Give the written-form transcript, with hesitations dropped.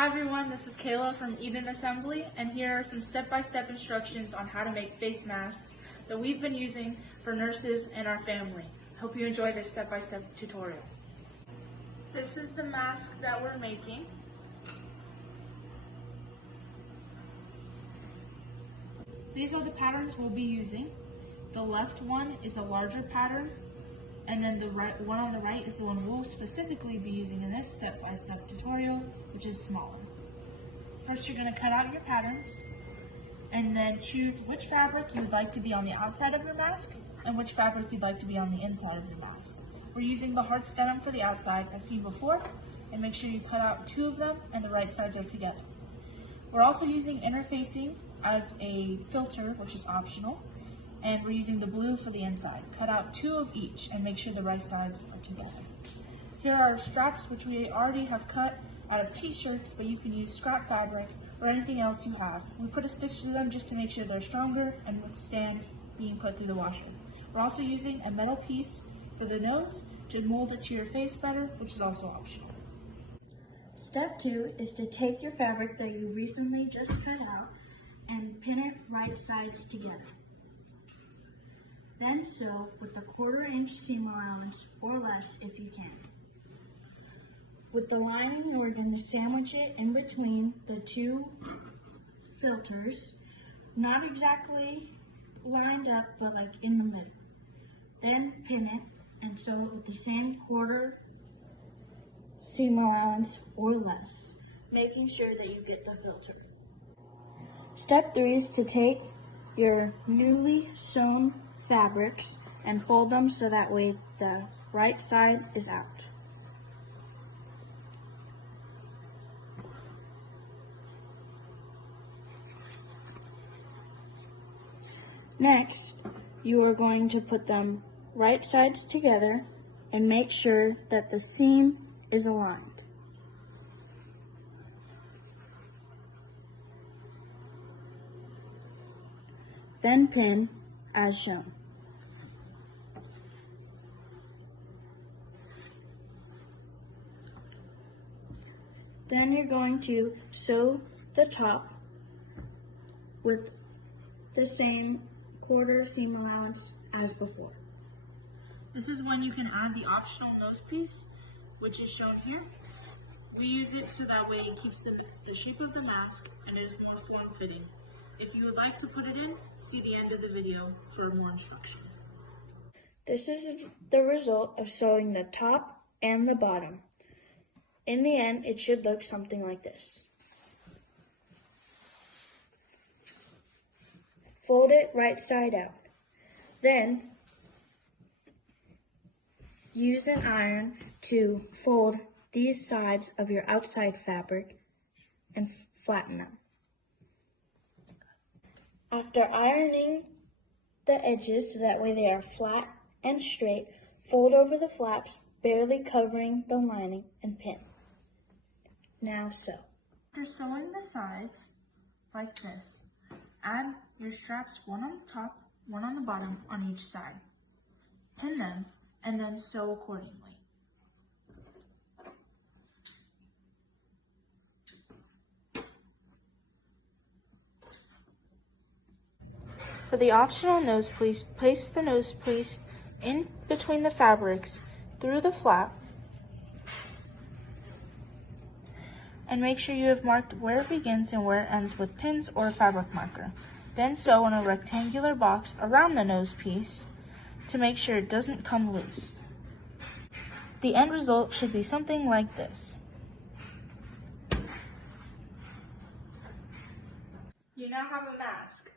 Hi everyone, this is Kayla from Eden Assembly, and here are some step-by-step instructions on how to make face masks that we've been using for nurses and our family. Hope you enjoy this step-by-step tutorial. This is the mask that we're making. These are the patterns we'll be using. The left one is a larger pattern, and then the one on the right is the one we'll specifically be using in this step-by-step tutorial, which is smaller. First, you're going to cut out your patterns, and then choose which fabric you would like to be on the outside of your mask, and which fabric you'd like to be on the inside of your mask. We're using the hearts denim for the outside, as seen before, and make sure you cut out 2 of them and the right sides are together. We're also using interfacing as a filter, which is optional, and we're using the blue for the inside. Cut out 2 of each and make sure the right sides are together. Here are our straps, which we already have cut out of t-shirts, but you can use scrap fabric or anything else you have. We put a stitch through them just to make sure they're stronger and withstand being put through the washer. We're also using a metal piece for the nose to mold it to your face better, which is also optional. Step 2 is to take your fabric that you recently just cut out and pin it right sides together. Then sew with a 1/4 inch seam allowance or less if you can. With the lining, we're going to sandwich it in between the 2 filters, not exactly lined up, but like in the middle. Then pin it and sew it with the same 1/4 seam allowance or less, making sure that you get the filter. Step 3 is to take your newly sewn fabrics and fold them so that way the right side is out. Next, you are going to put them right sides together and make sure that the seam is aligned. Then pin as shown. Then you're going to sew the top with the same 1/4 seam allowance as before. This is when you can add the optional nose piece, which is shown here. We use it so that way it keeps the shape of the mask and it is more form-fitting. If you would like to put it in, see the end of the video for more instructions. This is the result of sewing the top and the bottom. In the end, it should look something like this. Fold it right side out. Then, use an iron to fold these sides of your outside fabric and flatten them. After ironing the edges so that way they are flat and straight, fold over the flaps, barely covering the lining, and pin. Now sew. After sewing the sides, like this, add your straps, one on the top, one on the bottom on each side. Pin them, and then sew accordingly. For the optional nose piece, place the nose piece in between the fabrics through the flap and make sure you have marked where it begins and where it ends with pins or a fabric marker. Then sew in a rectangular box around the nose piece to make sure it doesn't come loose. The end result should be something like this. You now have a mask.